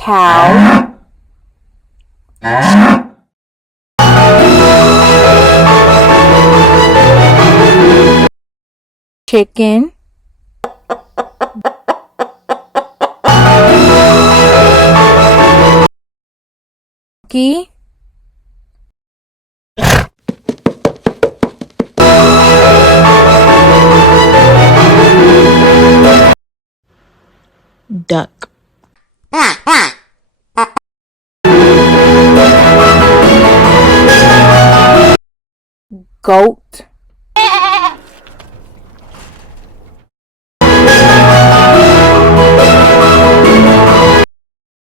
cow, chicken, monkey, duck. Goat,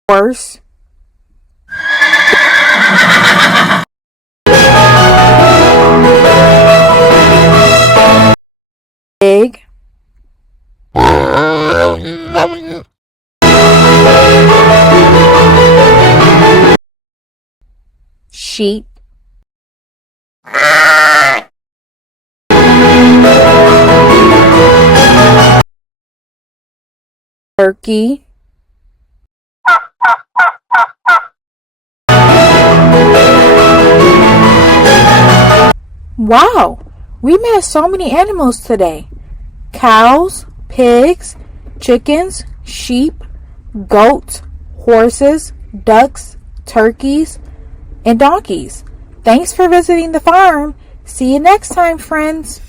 horse, pig, sheep, turkey, wow, we met so many animals today. Cows, pigs, chickens, sheep, goats, horses, ducks, turkeys, and donkeys. Thanks for visiting the farm. See you next time, friends.